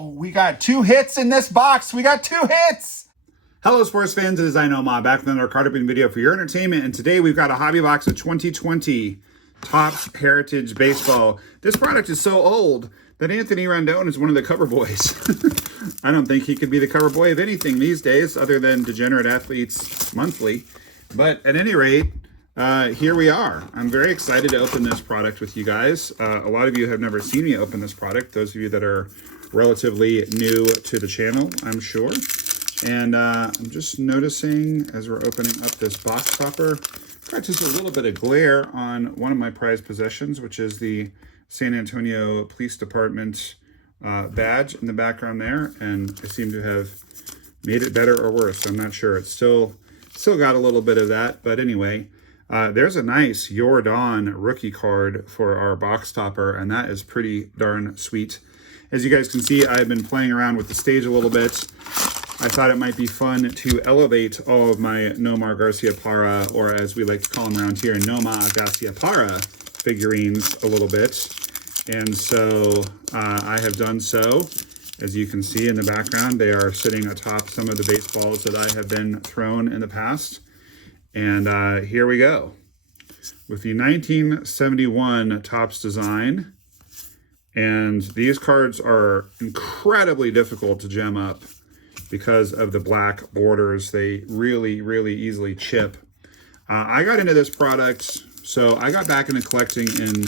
Oh, we got 2 hits in this box. We got 2 hits. Hello, sports fans. It is I Know Ma back with another card opening video for your entertainment. And today we've got a hobby box of 2020 Topps Heritage Baseball. This product is so old that Anthony Rendon is one of the cover boys. I don't think he could be the cover boy of anything these days other than Degenerate Athletes Monthly. But at any rate, here we are. I'm very excited to open this product with you guys. A lot of you have never seen me open this product. Those of you that are relatively new to the channel, I'm sure. And I'm just noticing as we're opening up this box topper, got just a little bit of glare on one of my prized possessions, which is the San Antonio Police Department badge in the background there. And I seem to have made it better or worse. I'm not sure. It's still got a little bit of that. But anyway, there's a nice Jordan rookie card for our box topper, and that is pretty darn sweet. As you guys can see, I've been playing around with the stage a little bit. I thought it might be fun to elevate all of my Nomar Garcia-Parra, or as we like to call them around here, Nomar Garcia-Parra figurines a little bit. And so I have done so. As you can see in the background, they are sitting atop some of the baseballs that I have been thrown in the past. And here we go. With the 1971 Topps design. And these cards are incredibly difficult to gem up because of the black borders. They really, really easily chip. I got into this product, so I got back into collecting in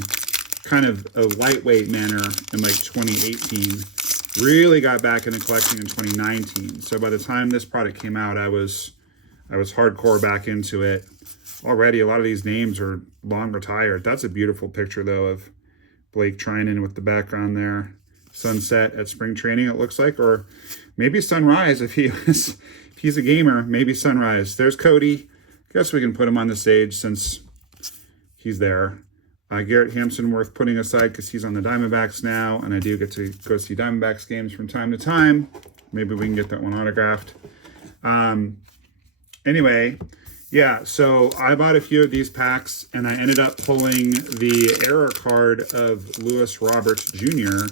kind of a lightweight manner in like 2018. Really got back into collecting in 2019. So by the time this product came out, I was hardcore back into it. Already, a lot of these names are long retired. That's a beautiful picture, though, of Blake Trinan with the background there. Sunset at spring training, it looks like, or maybe sunrise if he's a gamer. Maybe sunrise. There's Cody. Guess we can put him on the stage since he's there. Garrett Hampson worth putting aside because he's on the Diamondbacks now, and I do get to go see Diamondbacks games from time to time. Maybe we can get that one autographed. Anyway, yeah, so I bought a few of these packs, and I ended up pulling the error card of Lewis Roberts Jr.,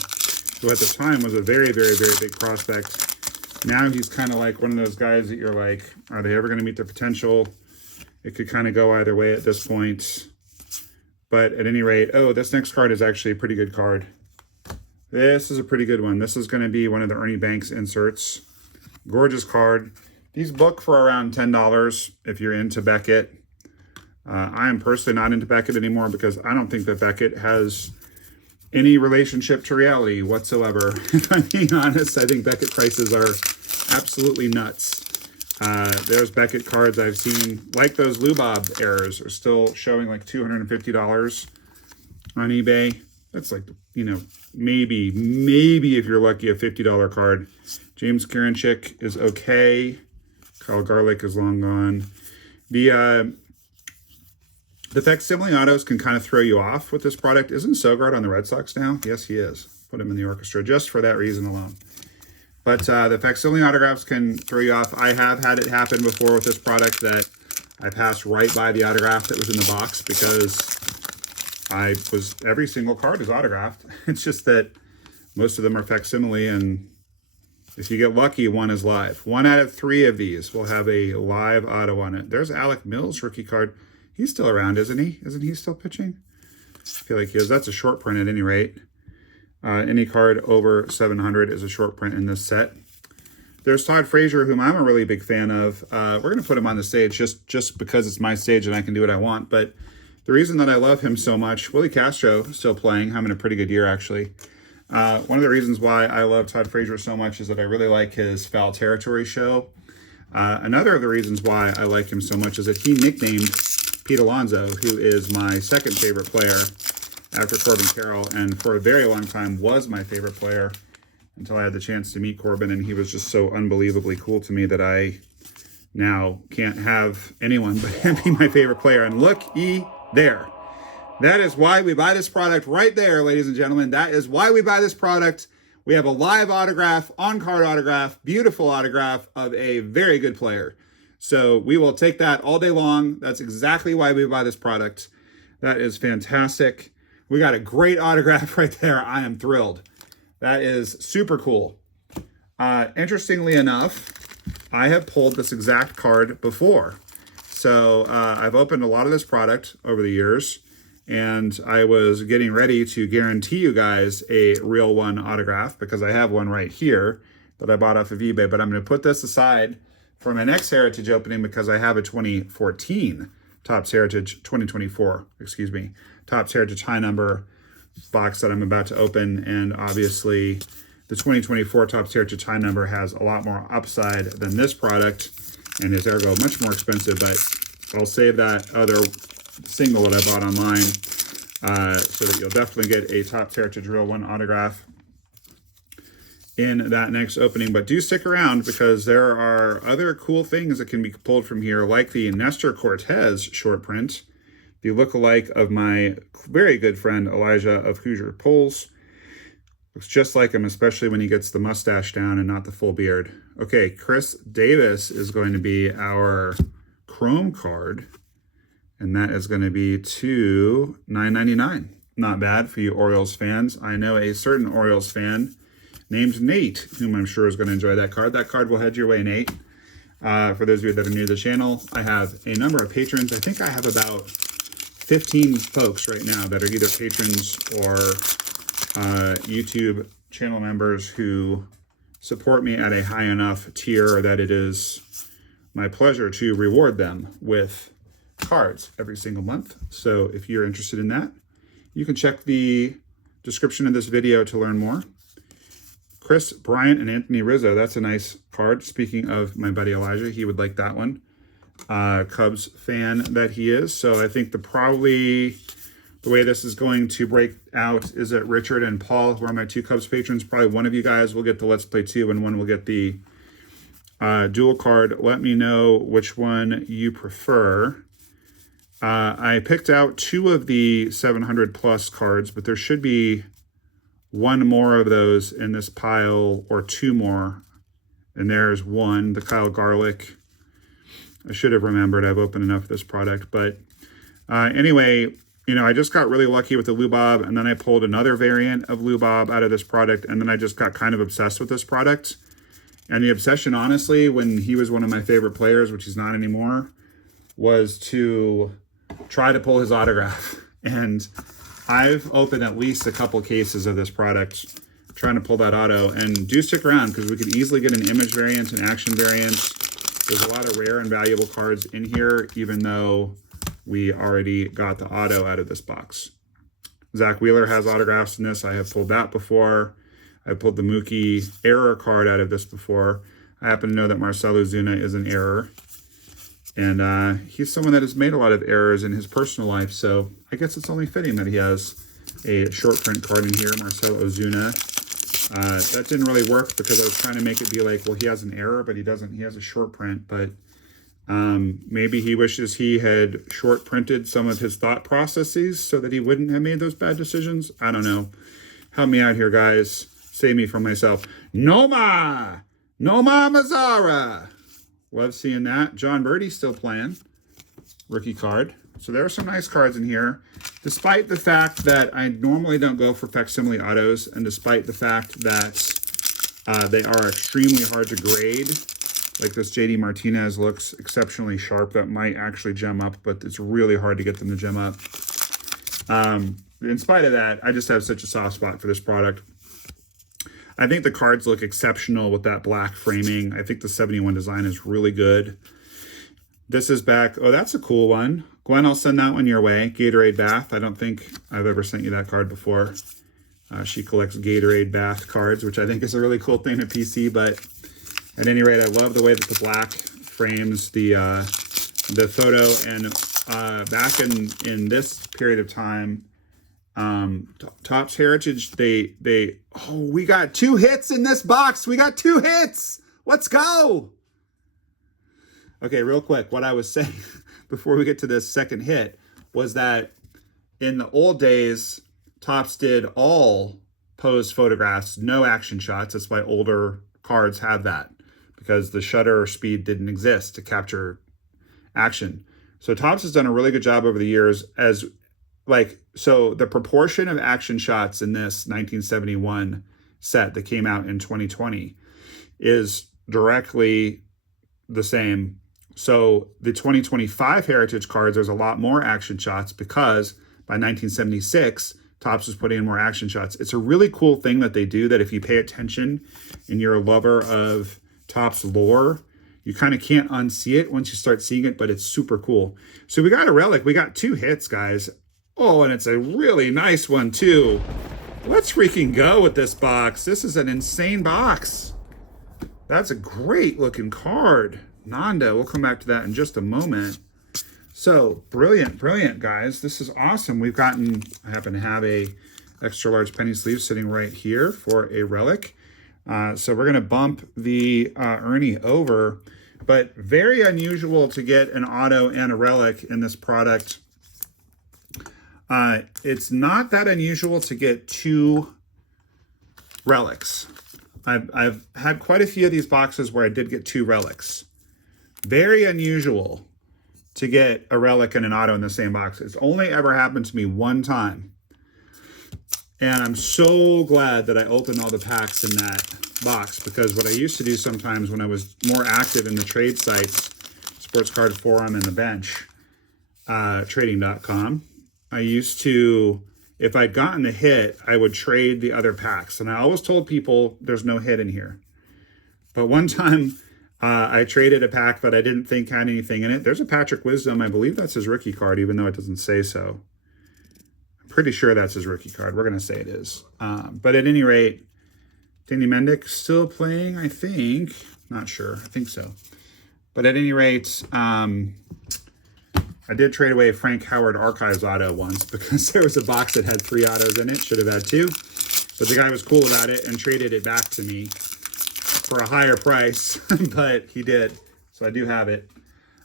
who at the time was a very, very, very big prospect. Now he's kind of like one of those guys that you're like, are they ever going to meet their potential? It could kind of go either way at this point. But at any rate, oh, this next card is actually a pretty good card. This is a pretty good one. This is going to be one of the Ernie Banks inserts. Gorgeous card. These book for around $10 if you're into Beckett. I am personally not into Beckett anymore because I don't think that Beckett has any relationship to reality whatsoever. If I'm being honest, I think Beckett prices are absolutely nuts. There's Beckett cards I've seen, like those Lubob errors, are still showing like $250 on eBay. That's like, you know, maybe if you're lucky, a $50 card. James Karinchak is okay. Kyle Garlick is long gone. The facsimile autos can kind of throw you off with this product. Isn't Sogard on the Red Sox now? Yes, he is. Put him in the orchestra just for that reason alone. But the facsimile autographs can throw you off. I have had it happen before with this product that I passed right by the autograph that was in the box because every single card is autographed. It's just that most of them are facsimile, and if you get lucky, one is live. 1 out of 3 of these will have a live auto on it. There's Alec Mills rookie card. He's still around, isn't he? Isn't he still pitching? I feel like he is. That's a short print at any rate. Any card over 700 is a short print in this set. There's Todd Frazier, whom I'm a really big fan of. We're going to put him on the stage just because it's my stage and I can do what I want. But the reason that I love him so much, Willie Castro still playing, having a pretty good year actually. One of the reasons why I love Todd Frazier so much is that I really like his Foul Territory show. Another of the reasons why I like him so much is that he nicknamed Pete Alonso, who is my second favorite player after Corbin Carroll, and for a very long time was my favorite player until I had the chance to meet Corbin, and he was just so unbelievably cool to me that I now can't have anyone but him be my favorite player. And looky there. That is why we buy this product right there, ladies and gentlemen. That is why we buy this product. We have a live autograph, on-card autograph, beautiful autograph of a very good player. So we will take that all day long. That's exactly why we buy this product. That is fantastic. We got a great autograph right there. I am thrilled. That is super cool. Interestingly enough, I have pulled this exact card before. So I've opened a lot of this product over the years, and I was getting ready to guarantee you guys a real one autograph because I have one right here that I bought off of eBay, but I'm going to put this aside for my next Heritage opening because I have a 2014 Topps Heritage, 2024, excuse me, Topps Heritage high number box that I'm about to open, and obviously the 2024 Topps Heritage high number has a lot more upside than this product and is ergo much more expensive, but I'll save that other single that I bought online so that you'll definitely get a Topps Heritage Real One autograph in that next opening. But do stick around because there are other cool things that can be pulled from here, like the Nestor Cortez short print, the look-alike of my very good friend Elijah of Hoosier Pulls. Looks just like him, especially when he gets the mustache down and not the full beard. Okay, Chris Davis is going to be our Chrome card, and that is going to be $2,999. Not bad for you Orioles fans. I know a certain Orioles fan named Nate, whom I'm sure is going to enjoy that card. That card will head your way, Nate. For those of you that are new to the channel, I have a number of patrons. I think I have about 15 folks right now that are either patrons or YouTube channel members who support me at a high enough tier that it is my pleasure to reward them with cards every single month. So if you're interested in that, you can check the description of this video to learn more. Chris Bryant and Anthony Rizzo, that's a nice card. Speaking of my buddy Elijah, he would like that one. Cubs fan that he is. So I think the way this is going to break out is that Richard and Paul, who are my two Cubs patrons, probably one of you guys will get the Let's Play 2 and one will get the dual card. Let me know which one you prefer. I picked out 2 of the 700 plus cards, but there should be 1 more of those in this pile, or 2 more. And there's one, the Kyle Garlick. I should have remembered. I've opened enough of this product. But anyway, you know, I just got really lucky with the Lubob, and then I pulled another variant of Lubob out of this product, and then I just got kind of obsessed with this product. And the obsession, honestly, when he was one of my favorite players, which he's not anymore, was to try to pull his autograph. And I've opened at least a couple cases of this product trying to pull that auto. And do stick around because we could easily get an image variant, an action variant. There's a lot of rare and valuable cards in here, even though we already got the auto out of this box. Zach Wheeler has autographs in this. I have pulled that before. I pulled the Mookie error card out of this before. I happen to know that Marcell Ozuna is an error. And he's someone that has made a lot of errors in his personal life, so I guess it's only fitting that he has a short print card in here, Marcell Ozuna. That didn't really work because I was trying to make it be like, well, he has an error, but he doesn't. He has a short print, but maybe he wishes he had short printed some of his thought processes so that he wouldn't have made those bad decisions. I don't know. Help me out here, guys. Save me from myself. Noma Mazzara. Love seeing that. John Birdie's still playing. Rookie card. So there are some nice cards in here. Despite the fact that I normally don't go for facsimile autos, and despite the fact that they are extremely hard to grade, like this JD Martinez looks exceptionally sharp. That might actually gem up, but it's really hard to get them to gem up. In spite of that, I just have such a soft spot for this product. I think the cards look exceptional with that black framing. I think the 71 design is really good. This is back. Oh, that's a cool one. Gwen, I'll send that one your way. Gatorade Bath. I don't think I've ever sent you that card before. She collects Gatorade Bath cards, which I think is a really cool thing to PC. But at any rate, I love the way that the black frames the photo. And back in this period of time, Topps Heritage, we got 2 hits in this box. We got 2 hits. Let's go. Okay, real quick, what I was saying before we get to this second hit was that in the old days, Topps did all posed photographs, no action shots. That's why older cards have that, because the shutter speed didn't exist to capture action. So Topps has done a really good job over the years so the proportion of action shots in this 1971 set that came out in 2020 is directly the same. So the 2025 Heritage cards, there's a lot more action shots because by 1976, Topps was putting in more action shots. It's a really cool thing that they do that if you pay attention and you're a lover of Topps lore, you kind of can't unsee it once you start seeing it, but it's super cool. So we got a relic. We got 2 hits, guys. Oh, and it's a really nice one, too. Let's freaking go with this box. This is an insane box. That's a great looking card. Nanda, we'll come back to that in just a moment. So, brilliant, brilliant, guys. This is awesome. We've gotten, I happen to have a extra large penny sleeve sitting right here for a relic. So we're going to bump the Ernie over, but very unusual to get an auto and a relic in this product. It's not that unusual to get 2 relics. I've had quite a few of these boxes where I did get 2 relics. Very unusual to get a relic and an auto in the same box. It's only ever happened to me one time. And I'm so glad that I opened all the packs in that box, because what I used to do sometimes when I was more active in the trade sites, Sports Card Forum and the Bench, trading.com, I used to, if I'd gotten the hit, I would trade the other packs. And I always told people there's no hit in here. But one time I traded a pack that I didn't think had anything in it. There's a Patrick Wisdom. I believe that's his rookie card, even though it doesn't say so. Pretty sure that's his rookie card. We're going to say it is. But at any rate, Danny Mendick still playing, I think. Not sure. I think so. But at any rate, I did trade away a Frank Howard Archives auto once because there was a box that had 3 autos in it. Should have had 2. But the guy was cool about it and traded it back to me for a higher price. But he did. So I do have it.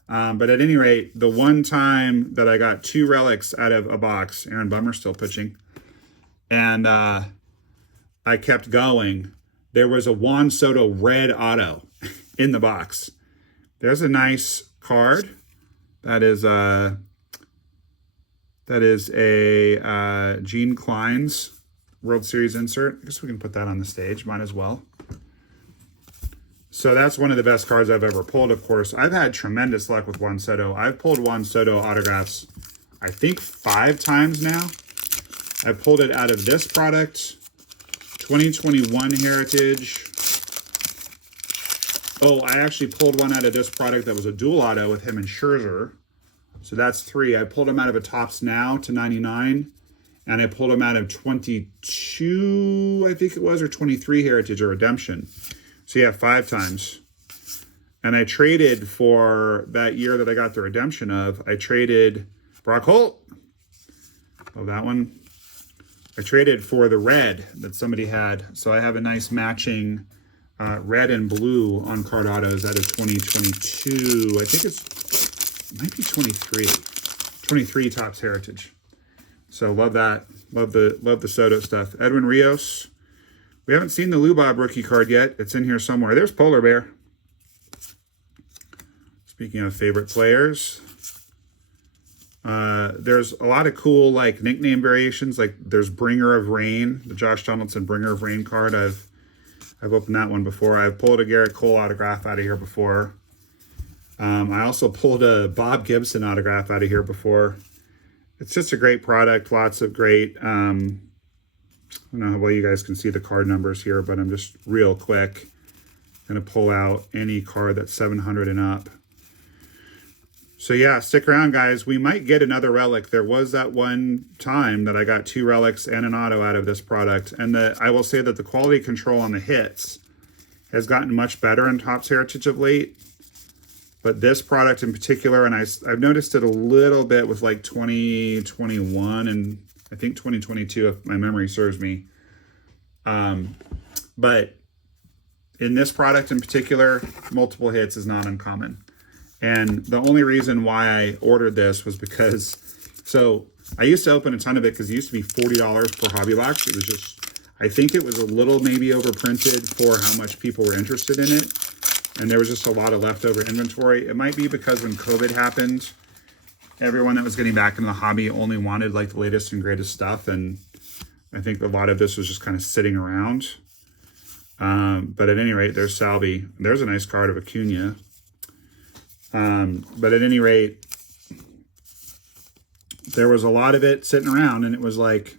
But at any rate, the one time that I got 2 relics out of a box, Aaron Bummer's still pitching, and I kept going, there was a Juan Soto red auto in the box. There's a nice card. That is a Gene Klein's World Series insert. I guess we can put that on the stage. Might as well. So that's one of the best cards I've ever pulled, of course. I've had tremendous luck with Juan Soto. I've pulled Juan Soto autographs, I think 5 times now. I pulled it out of this product, 2021 Heritage. Oh, I actually pulled one out of this product that was a dual auto with him and Scherzer. So that's 3. I pulled him out of a Topps Now to 99. And I pulled him out of 22, I think it was, or 23 Heritage or Redemption. So yeah, 5 times. And I traded for that year that I got the redemption of, I traded Brock Holt. Oh, that one. I traded for the red that somebody had. So I have a nice matching red and blue on card autos out of 2022. I think it might be 23. 23 Topps Heritage. So love that. Love the Soto stuff. Edwin Rios. We haven't seen the Lou Bob rookie card yet. It's in here somewhere. There's Polar Bear. Speaking of favorite players, there's a lot of cool like nickname variations. Like there's Bringer of Rain, the Josh Donaldson Bringer of Rain card. I've opened that one before. I've pulled a Garrett Cole autograph out of here before. I also pulled a Bob Gibson autograph out of here before. It's just a great product. Lots of great. I don't know how well you guys can see the card numbers here, but I'm just real quick going to pull out any card that's 700 and up. So yeah, stick around, guys. We might get another relic. There was that one time that I got 2 relics and an auto out of this product. And I will say that the quality control on the hits has gotten much better in Topps Heritage of late. But this product in particular, and I've noticed it a little bit with like 2021 and I think 2022, if my memory serves me. But in this product in particular, multiple hits is not uncommon. And the only reason why I ordered this was because, so I used to open a ton of it because it used to be $40 per hobby box. It was just, I think it was a little maybe overprinted for how much people were interested in it. And there was just a lot of leftover inventory. It might be because when COVID happened, everyone that was getting back into the hobby only wanted like the latest and greatest stuff. And I think a lot of this was just kind of sitting around. But at any rate, there's Salvi. There's a nice card of Acuna. But at any rate, there was a lot of it sitting around, and it was like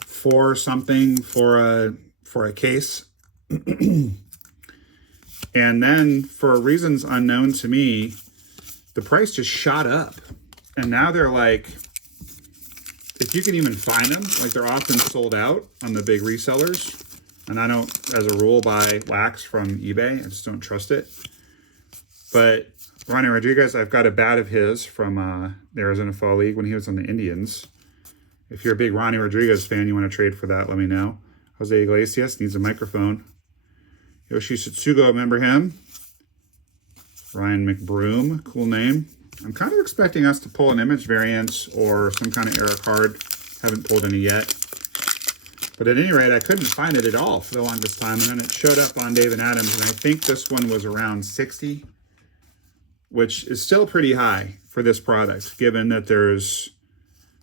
$4 something for a case. And then, for reasons unknown to me, the price just shot up. And now they're like, if you can even find them, like they're often sold out on the big resellers. And I don't, as a rule, buy wax from eBay. I just don't trust it. But Ronnie Rodriguez, I've got a bat of his from the Arizona Fall League when he was on the Indians. If you're a big Ronnie Rodriguez fan, you want to trade for that, let me know. Jose Iglesias needs a microphone. Yoshi Satsugo, remember him? Ryan McBroom, cool name. I'm kind of expecting us to pull an image variant or some kind of error card. Haven't pulled any yet. But at any rate, I couldn't find it at all for the longest time. And then it showed up on David Adams, and I think this one was around 60, which is still pretty high for this product, given that there's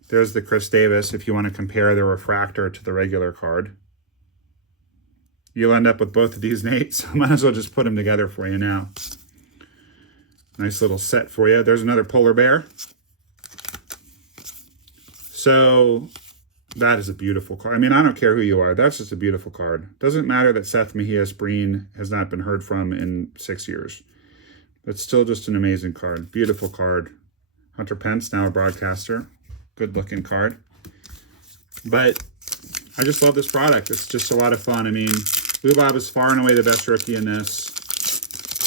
the Chris Davis, if you want to compare the refractor to the regular card. You'll end up with both of these, Nate, so I might as well just put them together for you now. Nice little set for you. There's another polar bear. So that is a beautiful card. I mean, I don't care who you are. That's just a beautiful card. Doesn't matter that Seth Mejias Breen has not been heard from in 6 years. It's still just an amazing card. Beautiful card. Hunter Pence, now a broadcaster. Good looking card. But I just love this product. It's just a lot of fun. I mean, Blue Bob is far and away the best rookie in this.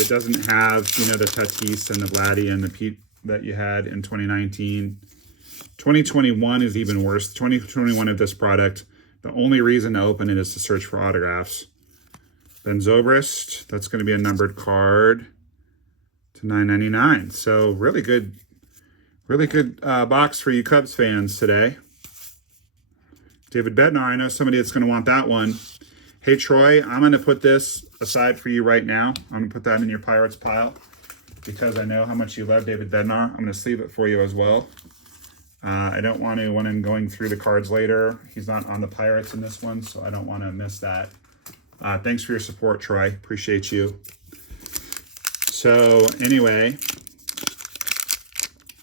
It doesn't have, you know, the Tatis and the Vladdy and the Pete that you had in 2019. 2021 is even worse. 2021 of this product, the only reason to open it is to search for autographs. Ben Zobrist, that's going to be a numbered card to $9.99. So really good box for you Cubs fans today. David Bednar, I know somebody that's going to want that one. Hey, Troy, I'm going to put this aside for you right now. I'm going to put that in your Pirates pile because I know how much you love David Bednar. I'm going to sleeve it for you as well. I don't want to, when I'm going through the cards later, he's not on the Pirates in this one, so I don't want to miss that. Thanks for your support, Troy. Appreciate you. So anyway,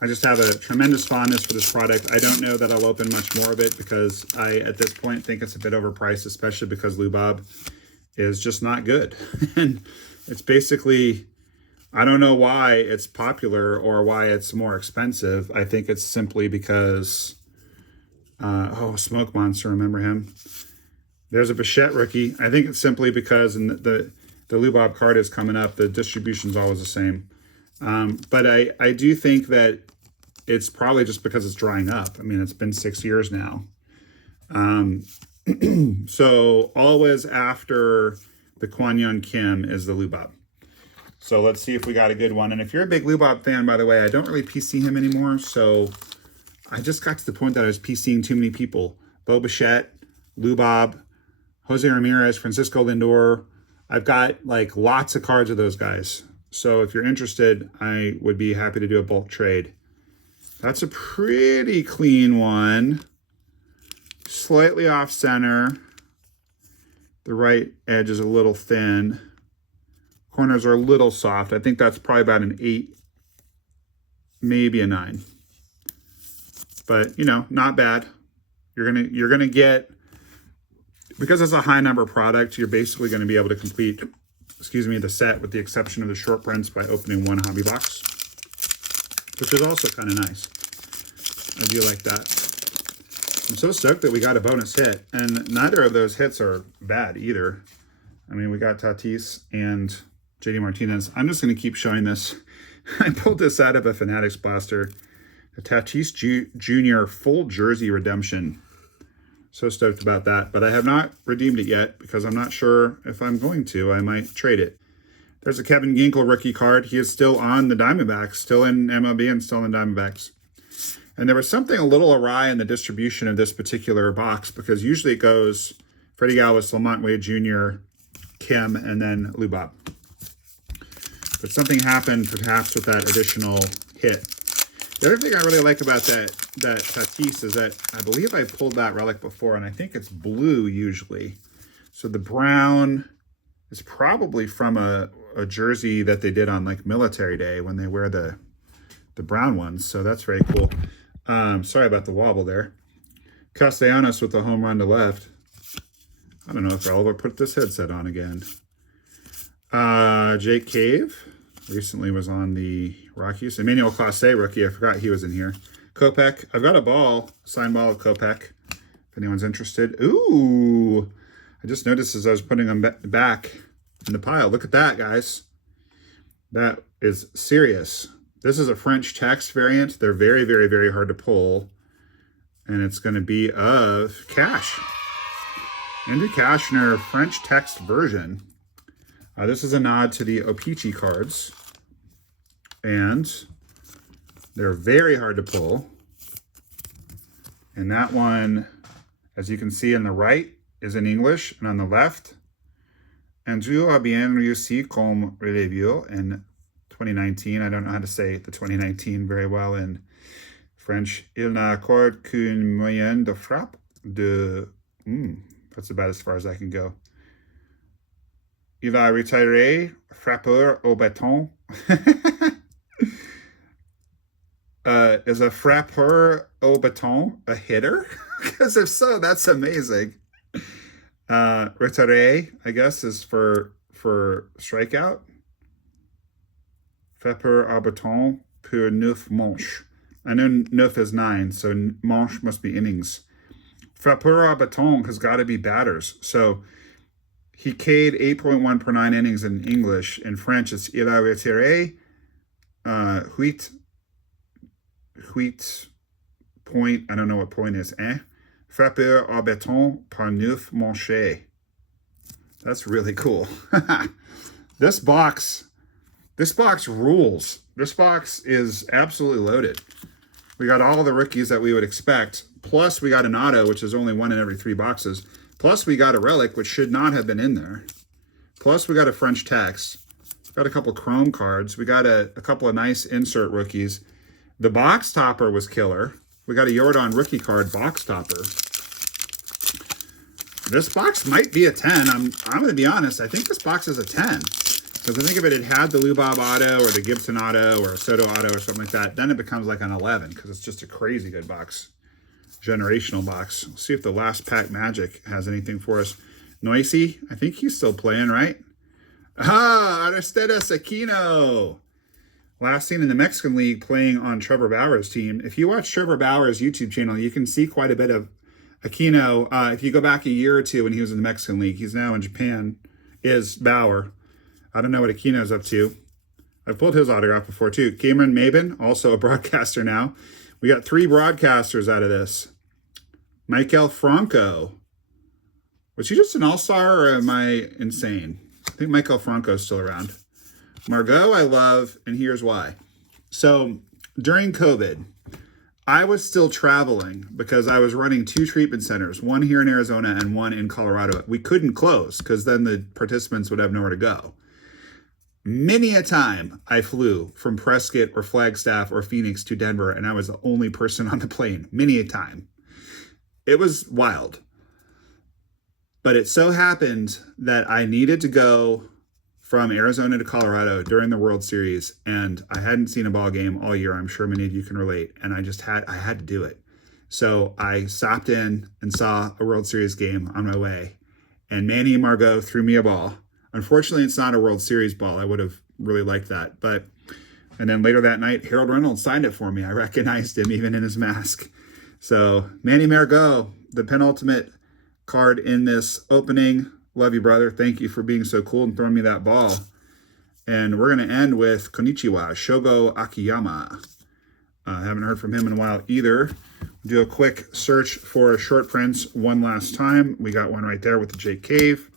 I just have a tremendous fondness for this product. I don't know that I'll open much more of it because I, at this point, think it's a bit overpriced, especially because Lou Bob is just not good. And it's basically, I don't know why it's popular or why it's more expensive. I think it's simply because, Smoke Monster, remember him? There's a Bichette rookie. I think it's simply because the Lou Bob card is coming up. The distribution's always the same. But I do think that it's probably just because it's drying up. I mean, it's been 6 years now. So always after the Kwon Young Kim is the Lou Bob. So let's see if we got a good one. And if you're a big Lou Bob fan, by the way, I don't really PC him anymore. So I just got to the point that I was PCing too many people. Bo Bichette, Lou Bob, Jose Ramirez, Francisco Lindor. I've got like lots of cards of those guys. So if you're interested, I would be happy to do a bulk trade. That's a pretty clean one. Slightly off center. The right edge is a little thin. Corners are a little soft. I think that's probably about an 8, maybe a 9. But, you know, not bad. You're gonna get, because it's a high number product, you're basically going to be able to complete, the set with the exception of the short prints by opening one hobby box, which is also kind of nice. I do like that. I'm so stoked that we got a bonus hit, and neither of those hits are bad either. I mean, we got Tatis and JD Martinez. I'm just going to keep showing this. I pulled this out of a Fanatics blaster. The Tatis Jr. full jersey redemption. So stoked about that, but I have not redeemed it yet because I'm not sure if I'm going to. I might trade it. There's a Kevin Ginkel rookie card. He is still on the Diamondbacks, still in MLB and still in the Diamondbacks. And there was something a little awry in the distribution of this particular box because usually it goes Freddie Galvis, Lamont Wade Jr., Kim, and then Lou Bob. But something happened perhaps with that additional hit. The other thing I really like about that Tatis is that I believe I pulled that relic before, and I think it's blue usually. So the brown It's probably from a jersey that they did on like military day when they wear the brown ones. So that's very cool. Sorry about the wobble there. Castellanos with the home run to left. I don't know if I'll ever put this headset on again. Jake Cave recently was on the Rockies. Emmanuel Clase, rookie. I forgot he was in here. Kopech. I've got a ball, signed ball of Kopech, if anyone's interested. Ooh. I just noticed as I was putting them back in the pile. Look at that, guys. That is serious. This is a French text variant. They're very, very, very hard to pull. And it's going to be of Cash. Andrew Cashner French text version. This is a nod to the O-Pee-Chee cards. And they're very hard to pull. And that one, as you can see on the right, is in English. And on the left, Andrew a bien réussi comme relive in 2019. I don't know how to say the 2019 very well in French. Il n'accorde qu'une moyenne de frappe de... that's about as far as I can go. Il a retiré frappeur au bâton. Is a frappeur au bâton a hitter? Because if so, that's amazing. Retiré, I guess, is for strikeout. Frappeur au bâton pour 9 manches. I know 9 is 9, so manche must be innings. Frappeur au bâton has got to be batters. So he K'd 8.1 per 9 innings in English. In French, it's il a retiré 8 point, I don't know what point is, frappeur au bâton par 9 manches. That's really cool. This box rules. This box is absolutely loaded. We got all the rookies that we would expect. Plus we got an auto, which is only 1 in every 3 boxes. Plus we got a relic, which should not have been in there. Plus we got a French text. Got a couple chrome cards. We got a couple of nice insert rookies. The box topper was killer. We got a Jordan rookie card box topper. This box might be a 10. I'm going to be honest. I think this box is a 10. Because I think if it had the Lubob auto or the Gibson auto or a Soto auto or something like that, then it becomes like an 11 because it's just a crazy good box. Generational box. Let's see if the last pack magic has anything for us. Noisy, I think he's still playing, right? Aristides Aquino. Last seen in the Mexican League playing on Trevor Bauer's team. If you watch Trevor Bauer's YouTube channel, you can see quite a bit of Aquino. If you go back a year or two when he was in the Mexican League, he's now in Japan, is Bauer. I don't know what Aquino's up to. I've pulled his autograph before too. Cameron Mabin, also a broadcaster now. We got 3 broadcasters out of this. Michael Franco. Was he just an all-star or am I insane? I think Michael Franco's still around. Margot, I love, and here's why. So during COVID, I was still traveling because I was running 2 treatment centers, one here in Arizona and one in Colorado. We couldn't close because then the participants would have nowhere to go. Many a time I flew from Prescott or Flagstaff or Phoenix to Denver, and I was the only person on the plane. Many a time. It was wild. But it so happened that I needed to go from Arizona to Colorado during the World Series, and I hadn't seen a ball game all year. I'm sure many of you can relate, and I had to do it. So I stopped in and saw a World Series game on my way, and Manny and Margot threw me a ball. Unfortunately, it's not a World Series ball. I would have really liked that. And then later that night, Harold Reynolds signed it for me. I recognized him even in his mask. So Manny Margot, the penultimate card in this opening. Love you, brother. Thank you for being so cool and throwing me that ball. And we're going to end with Konnichiwa, Shogo Akiyama. Haven't heard from him in a while either. Do a quick search for short prints one last time. We got one right there with the Jake Cave.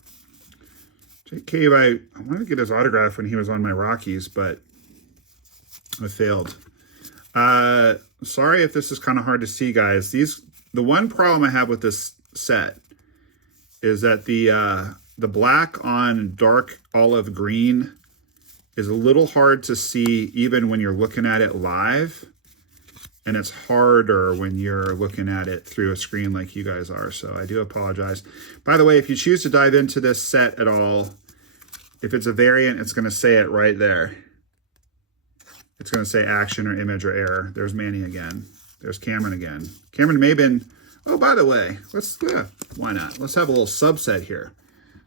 Jake Cave, I wanted to get his autograph when he was on my Rockies, but I failed. Sorry if this is kind of hard to see, guys. The one problem I have with this set is that the black on dark olive green is a little hard to see even when you're looking at it live, and it's harder when you're looking at it through a screen like you guys are, so I do apologize. By the way, if you choose to dive into this set at all, if it's a variant, it's going to say it right there. It's going to say action or image or error. There's Manny again. There's Cameron again. Cameron may have been, oh, by the way, why not? Let's have a little subset here.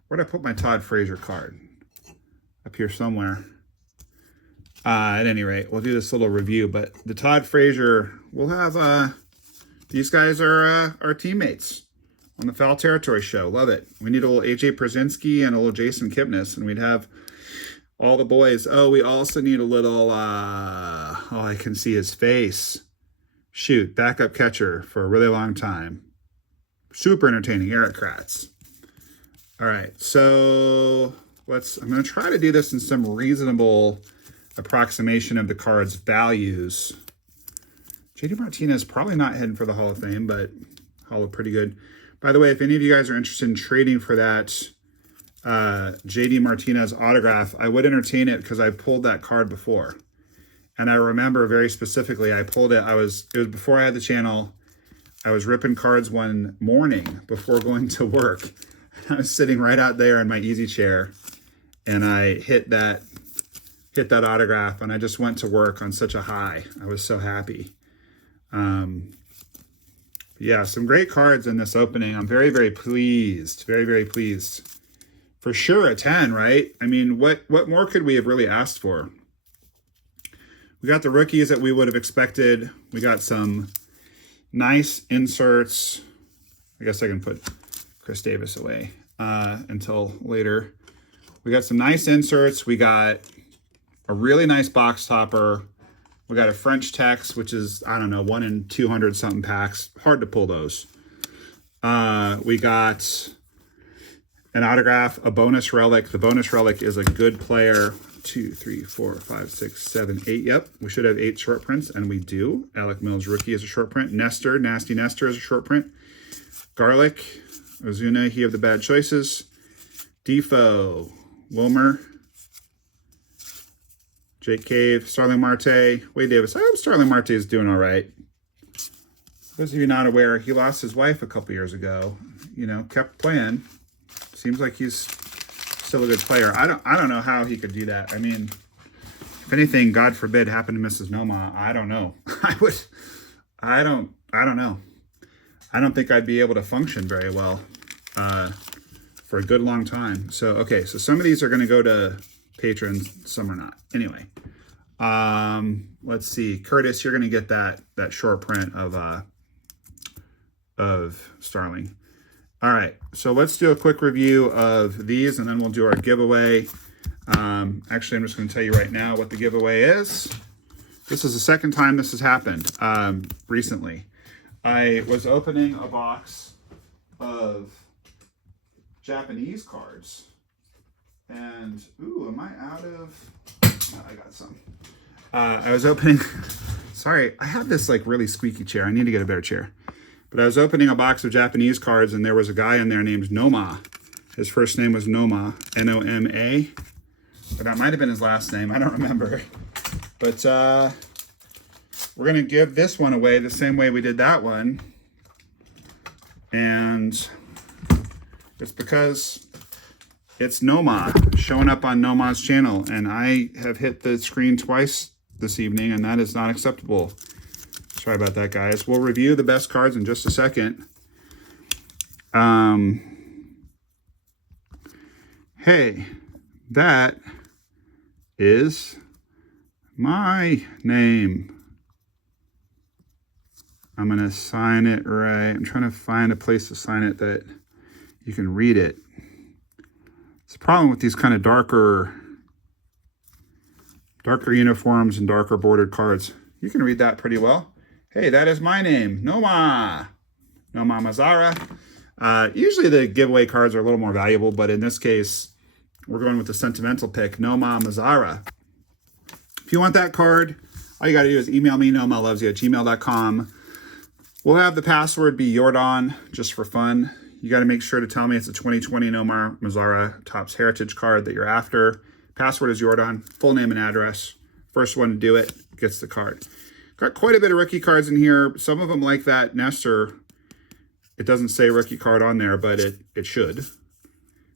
Where'd I put my Todd Frazier card? Up here somewhere. At any rate, we'll do this little review, but the Todd Frazier, we'll have, these guys are our teammates on the Foul Territory show. Love it. We need a little AJ Przinsky and a little Jason Kipnis, and we'd have all the boys. Oh, we also need a little, oh, I can see his face. Shoot, backup catcher for a really long time. Super entertaining, Eric Kratz. All right, so I'm going to try to do this in some reasonable approximation of the card's values. JD Martinez probably not heading for the Hall of Fame, but Hall of pretty good. By the way, if any of you guys are interested in trading for that JD Martinez autograph, I would entertain it because I've pulled that card before. And I remember very specifically, I pulled it. It was before I had the channel. I was ripping cards one morning before going to work. I was sitting right out there in my easy chair, and I hit that autograph, and I just went to work on such a high. I was so happy. Yeah, some great cards in this opening. I'm very, very pleased. Very, very pleased. For sure a 10, right? I mean, what more could we have really asked for? We got the rookies that we would have expected. We got some nice inserts. I guess I can put Chris Davis away until later. We got some nice inserts. We got a really nice box topper. We got a French text, which is, I don't know, 1 in 200 something packs. Hard to pull those. We got an autograph, a bonus relic. The bonus relic is a good player. 2, 3, 4, 5, 6, 7, 8. Yep, we should have 8 short prints, and we do. Alec Mills rookie is a short print. Nestor, Nasty Nestor is a short print. Garlic, Ozuna, he of the bad choices. Defoe, Wilmer, Jake Cave, Starling Marte, Wade Davis. I hope Starling Marte is doing all right. For those of you not aware, he lost his wife a couple years ago. You know, kept playing. Seems like he's still a good player. I don't know how he could do that. I mean, if anything, God forbid, happened to Mrs. Noma, I don't know. I don't know. I don't think I'd be able to function very well for a good long time. So, okay, so some of these are going to go to patrons, some are not. Anyway, let's see. Curtis, you're going to get that short print of Starling. All right, so let's do a quick review of these, and then we'll do our giveaway. Actually, I'm just going to tell you right now what the giveaway is. This is the second time this has happened recently. I was opening a box of Japanese cards, and, ooh, am I out of... Oh, I got some. I was opening... Sorry, I have this, like, really squeaky chair. I need to get a better chair. But I was opening a box of Japanese cards, and there was a guy in there named Noma. His first name was Noma, N-O-M-A. But that might have been his last name. I don't remember. But we're going to give this one away the same way we did that one. And it's because it's Noma showing up on Noma's channel. And I have hit the screen twice this evening, and that is not acceptable. Sorry about that, guys. We'll review the best cards in just a second. Hey, that is my name. I'm going to sign it right. I'm trying to find a place to sign it that you can read it. It's a problem with these kind of darker uniforms and darker bordered cards. You can read that pretty well. Hey, that is my name, Noma Mazzara. Usually the giveaway cards are a little more valuable, but in this case, we're going with the sentimental pick, Noma Mazzara. If you want that card, all you got to do is email me, nomalovesyou@gmail.com. We'll have the password be Jordan, just for fun. You got to make sure to tell me it's a 2020 Noma Mazzara Topps Heritage card that you're after. Password is Jordan, full name and address. First one to do it gets the card. Got quite a bit of rookie cards in here. Some of them, like that Nestor, it doesn't say rookie card on there, but it should.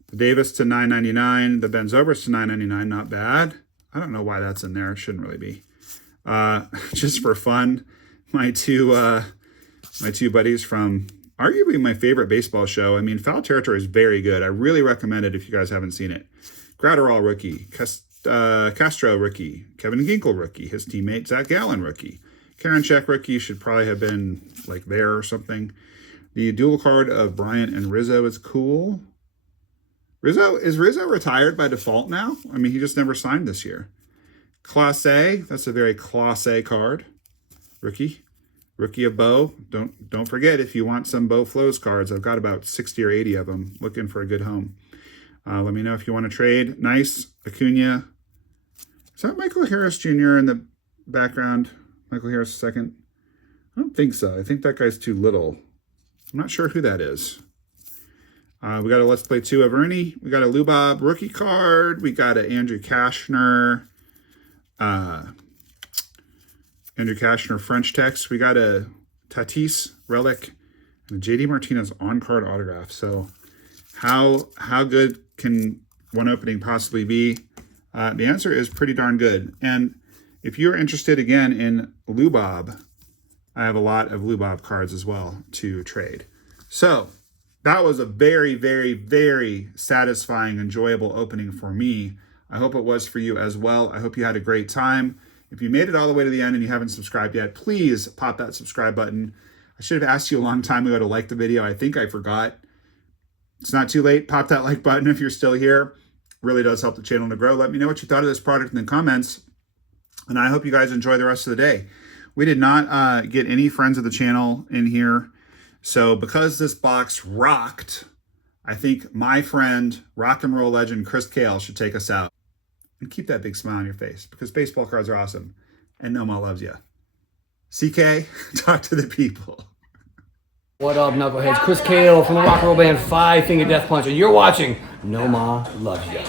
The Davis to $9.99. The Ben Zobrist to $9.99. Not bad. I don't know why that's in there. It shouldn't really be. Just for fun, my two buddies from arguably my favorite baseball show. I mean, Foul Territory is very good. I really recommend it if you guys haven't seen it. Gratterall rookie, Castro rookie, Kevin Ginkel rookie, his teammate Zach Gallen rookie, Karinchak rookie should probably have been like there or something. The dual card of Bryant and Rizzo is cool. Is Rizzo retired by default now? I mean, he just never signed this year. Class A, that's a very Class A card. Rookie of Bo. Don't forget, if you want some Bo Flows cards, I've got about 60 or 80 of them. Looking for a good home. Let me know if you want to trade. Nice. Acuna. Is that Michael Harris Jr. in the background? Michael Harris second? I don't think so. I think that guy's too little. I'm not sure who that is. We got a Let's Play 2 of Ernie. We got a Lubob rookie card. We got an Andrew Kashner. Andrew Kashner French text. We got a Tatis relic and a JD Martinez on-card autograph. So how good can one opening possibly be? The answer is pretty darn good. And if you're interested again in Lubob, I have a lot of Lubob cards as well to trade. So that was a very, very, very satisfying, enjoyable opening for me. I hope it was for you as well. I hope you had a great time. If you made it all the way to the end and you haven't subscribed yet, please pop that subscribe button. I should have asked you a long time ago to like the video. I think I forgot. It's not too late. Pop that like button if you're still here. Really does help the channel to grow. Let me know what you thought of this product in the comments. And I hope you guys enjoy the rest of the day. We did not get any friends of the channel in here. So because this box rocked, I think my friend, rock and roll legend Chris Kale should take us out. And keep that big smile on your face because baseball cards are awesome. And Noma loves you. CK, talk to the people. What up, knuckleheads? Chris Kale from the rock and roll band Five Finger Death Punch. And you're watching Noma Loves Ya.